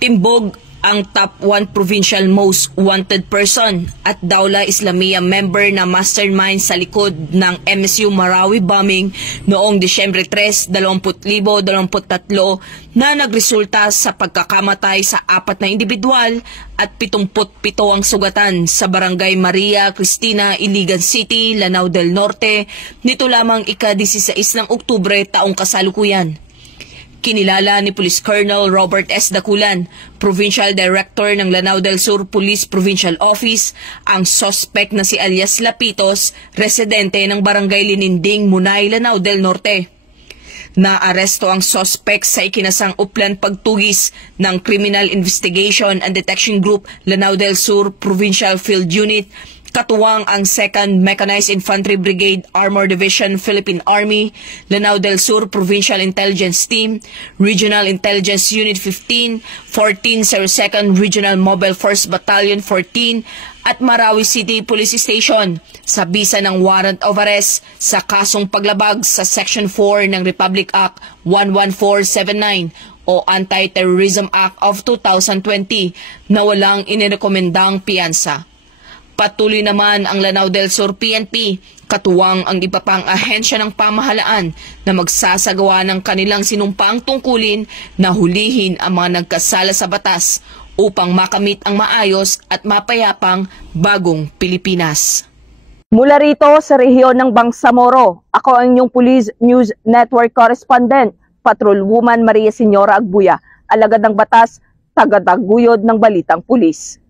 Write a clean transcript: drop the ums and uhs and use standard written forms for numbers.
Timbog ang top 1 provincial most wanted person at Dawla Islamia member na mastermind sa likod ng MSU Marawi bombing noong Disyembre 3, 2023 na nagresulta sa pagkakamatay sa 4 na individual at 77 ang sugatan sa Barangay Maria Cristina, Iligan City, Lanao del Norte nito lamang ika-16 ng Oktubre taong kasalukuyan. Kinilala ni Police Colonel Robert S. Daculan, Provincial Director ng Lanao del Sur Police Provincial Office, ang suspect na si alias Lapitos, residente ng Barangay Lininding, Munay, Lanao del Norte. Naaresto ang suspect sa ikinasang uplan pagtugis ng Criminal Investigation and Detection Group Lanao del Sur Provincial Field Unit, katuwang ang 2nd Mechanized Infantry Brigade Armor Division Philippine Army, Lanao del Sur Provincial Intelligence Team, Regional Intelligence Unit 15, 1402nd Regional Mobile Force Battalion 14 at Marawi City Police Station sa bisa ng warrant of arrest sa kasong paglabag sa Section 4 ng Republic Act 11479 o Anti-Terrorism Act of 2020 na walang inirekomendang piyansa. Patuloy naman ang Lanao del Sur PNP, katuwang ang iba pang ahensya ng pamahalaan na magsasagawa ng kanilang sinumpaang tungkulin na hulihin ang mga nagkasala sa batas upang makamit ang maayos at mapayapang bagong Pilipinas. Mula rito sa rehiyon ng Bangsamoro, ako ang inyong Police News Network Correspondent, Patrolwoman Maria Señora Agbuya, alagad ng batas, tagataguyod ng balitang pulis.